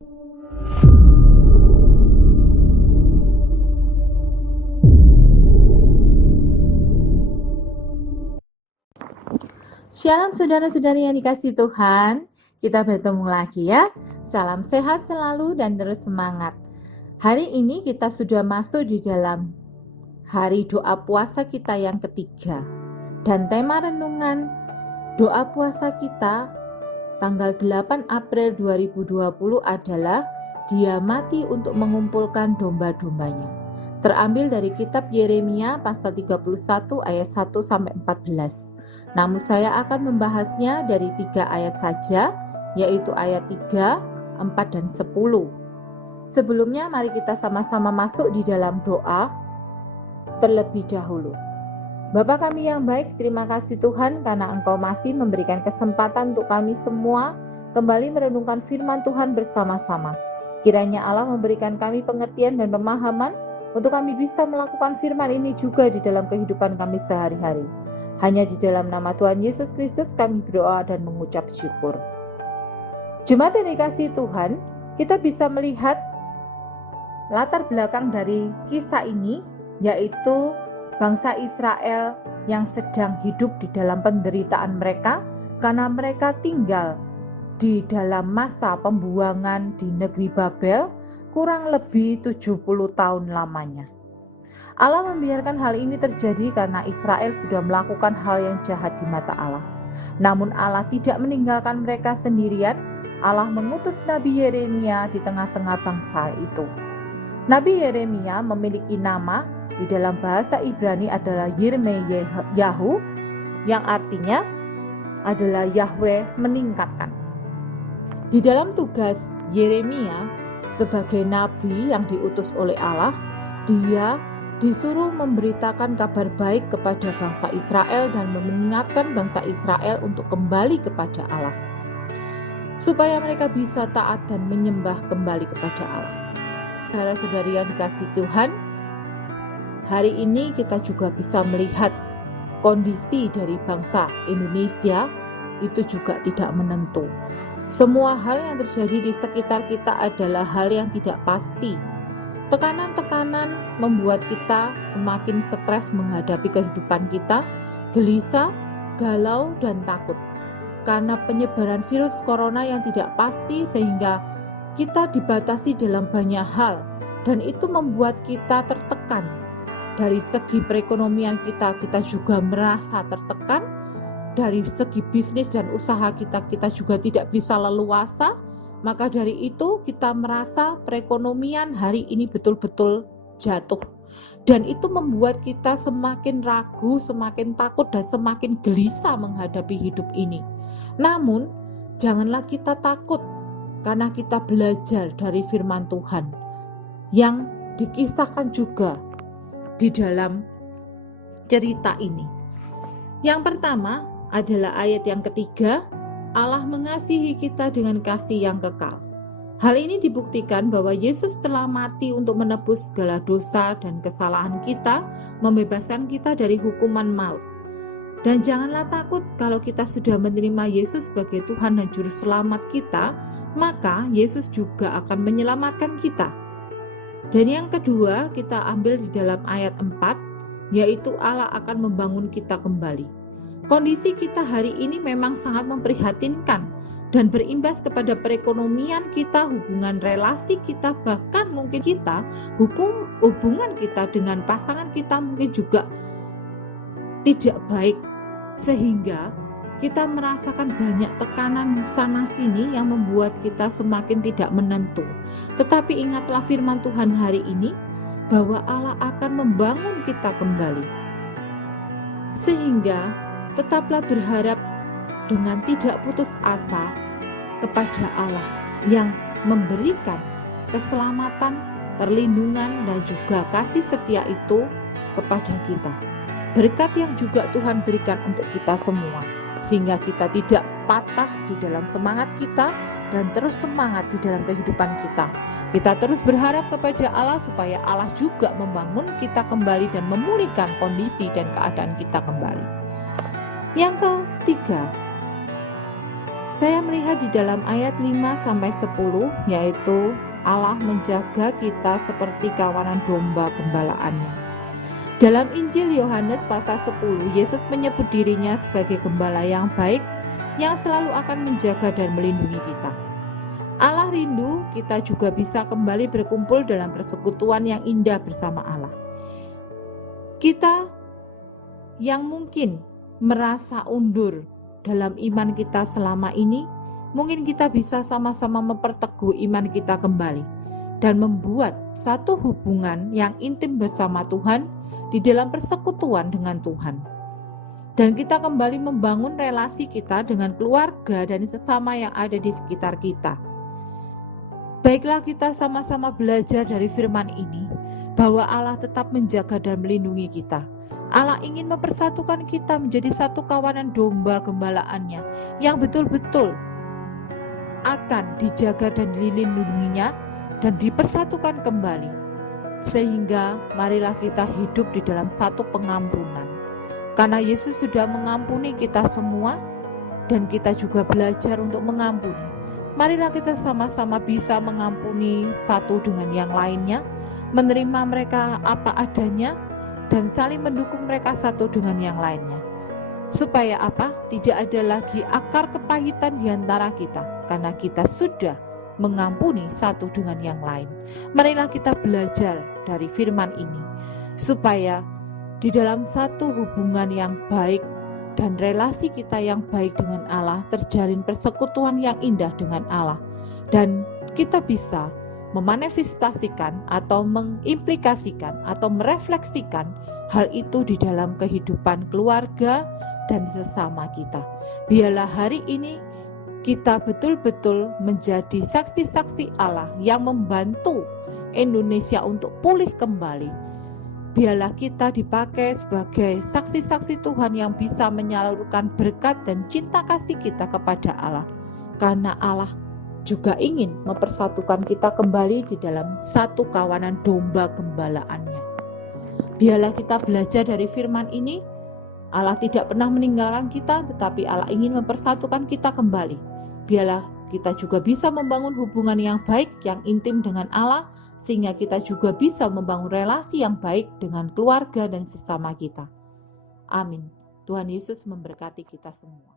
Shalom saudara-saudari yang dikasihi Tuhan, kita bertemu lagi ya. Salam sehat selalu dan terus semangat. Hari ini kita sudah masuk di dalam hari doa puasa kita yang ketiga. Dan tema renungan doa puasa kita tanggal 8 April 2020 adalah Dia mati untuk mengumpulkan domba-dombanya. Terambil dari kitab Yeremia pasal 31 ayat 1 sampai 14. Namun saya akan membahasnya dari 3 ayat saja, yaitu ayat 3, 4 dan 10. Sebelumnya mari kita sama-sama masuk di dalam doa terlebih dahulu. Bapa kami yang baik, terima kasih Tuhan karena Engkau masih memberikan kesempatan untuk kami semua kembali merenungkan firman Tuhan bersama-sama. Kiranya Allah memberikan kami pengertian dan pemahaman untuk kami bisa melakukan firman ini juga di dalam kehidupan kami sehari-hari. Hanya di dalam nama Tuhan Yesus Kristus kami berdoa dan mengucap syukur. Jemaat yang dikasihi Tuhan, kita bisa melihat latar belakang dari kisah ini, yaitu bangsa Israel yang sedang hidup di dalam penderitaan mereka karena mereka tinggal di dalam masa pembuangan di negeri Babel kurang lebih 70 tahun lamanya. Allah membiarkan hal ini terjadi karena Israel sudah melakukan hal yang jahat di mata Allah. Namun Allah tidak meninggalkan mereka sendirian. Allah mengutus Nabi Yeremia di tengah-tengah bangsa itu. Nabi Yeremia memiliki nama di dalam bahasa Ibrani adalah Yirmeyahu, yang artinya adalah Yahweh meningkatkan. Di dalam tugas Yeremia sebagai nabi yang diutus oleh Allah, dia disuruh memberitakan kabar baik kepada bangsa Israel dan mengingatkan bangsa Israel untuk kembali kepada Allah, supaya mereka bisa taat dan menyembah kembali kepada Allah. Saudara-saudari yang dikasihi Tuhan, hari ini kita juga bisa melihat kondisi dari bangsa Indonesia itu juga tidak menentu. Semua hal yang terjadi di sekitar kita adalah hal yang tidak pasti. Tekanan-tekanan membuat kita semakin stres menghadapi kehidupan kita, gelisah, galau, dan takut. Karena penyebaran virus corona yang tidak pasti sehingga kita dibatasi dalam banyak hal, dan itu membuat kita tertekan. Dari segi perekonomian kita juga merasa tertekan. Dari segi bisnis dan usaha kita juga tidak bisa leluasa. Maka dari itu kita merasa perekonomian hari ini betul-betul jatuh. Dan itu membuat kita semakin ragu, semakin takut, dan semakin gelisah menghadapi hidup ini. Namun, janganlah kita takut karena kita belajar dari firman Tuhan yang dikisahkan juga di dalam cerita ini. Yang pertama adalah ayat yang ketiga, Allah mengasihi kita dengan kasih yang kekal. Hal ini dibuktikan bahwa Yesus telah mati untuk menebus segala dosa dan kesalahan kita, membebaskan kita dari hukuman maut. Dan janganlah takut kalau kita sudah menerima Yesus sebagai Tuhan dan Juru Selamat kita, maka Yesus juga akan menyelamatkan kita. Dan yang kedua kita ambil di dalam ayat 4, yaitu Allah akan membangun kita kembali. Kondisi kita hari ini memang sangat memprihatinkan dan berimbas kepada perekonomian kita, hubungan relasi kita, bahkan mungkin kita, hubungan kita dengan pasangan kita mungkin juga tidak baik. Sehingga kita merasakan banyak tekanan sana-sini yang membuat kita semakin tidak menentu. Tetapi ingatlah firman Tuhan hari ini bahwa Allah akan membangun kita kembali. Sehingga tetaplah berharap dengan tidak putus asa kepada Allah yang memberikan keselamatan, perlindungan, dan juga kasih setia itu kepada kita. Berkat yang juga Tuhan berikan untuk kita semua, sehingga kita tidak patah di dalam semangat kita dan terus semangat di dalam kehidupan kita. Kita terus berharap kepada Allah supaya Allah juga membangun kita kembali dan memulihkan kondisi dan keadaan kita kembali. Yang ketiga, Saya melihat di dalam ayat 5-10, yaitu Allah menjaga kita seperti kawanan domba gembalaannya. Dalam Injil Yohanes pasal 10, Yesus menyebut dirinya sebagai gembala yang baik yang selalu akan menjaga dan melindungi kita. Allah rindu kita juga bisa kembali berkumpul dalam persekutuan yang indah bersama Allah. Kita yang mungkin merasa undur dalam iman kita selama ini, mungkin kita bisa sama-sama memperteguh iman kita kembali dan membuat satu hubungan yang intim bersama Tuhan di dalam persekutuan dengan Tuhan. Dan kita kembali membangun relasi kita dengan keluarga dan sesama yang ada di sekitar kita. Baiklah kita sama-sama belajar dari firman ini, bahwa Allah tetap menjaga dan melindungi kita. Allah ingin mempersatukan kita menjadi satu kawanan domba gembalaannya yang betul-betul akan dijaga dan dilindunginya dan dipersatukan kembali. Sehingga marilah kita hidup di dalam satu pengampunan. Karena Yesus sudah mengampuni kita semua dan kita juga belajar untuk mengampuni. Marilah kita sama-sama bisa mengampuni satu dengan yang lainnya, menerima mereka apa adanya, dan saling mendukung mereka satu dengan yang lainnya. Supaya apa? Tidak ada lagi akar kepahitan di antara kita, karena kita sudah mengampuni satu dengan yang lain. Marilah kita belajar dari firman ini, supaya di dalam satu hubungan yang baik dan relasi kita yang baik dengan Allah, terjalin persekutuan yang indah dengan Allah, dan kita bisa memanifestasikan atau mengimplikasikan atau merefleksikan hal itu di dalam kehidupan keluarga dan sesama kita. Biarlah hari ini kita betul-betul menjadi saksi-saksi Allah yang membantu Indonesia untuk pulih kembali. Biarlah kita dipakai sebagai saksi-saksi Tuhan yang bisa menyalurkan berkat dan cinta kasih kita kepada Allah, karena Allah juga ingin mempersatukan kita kembali di dalam satu kawanan domba gembalaannya. Biarlah kita belajar dari firman ini. Allah tidak pernah meninggalkan kita, tetapi Allah ingin mempersatukan kita kembali. Biarlah kita juga bisa membangun hubungan yang baik, yang intim dengan Allah, sehingga kita juga bisa membangun relasi yang baik dengan keluarga dan sesama kita. Amin. Tuhan Yesus memberkati kita semua.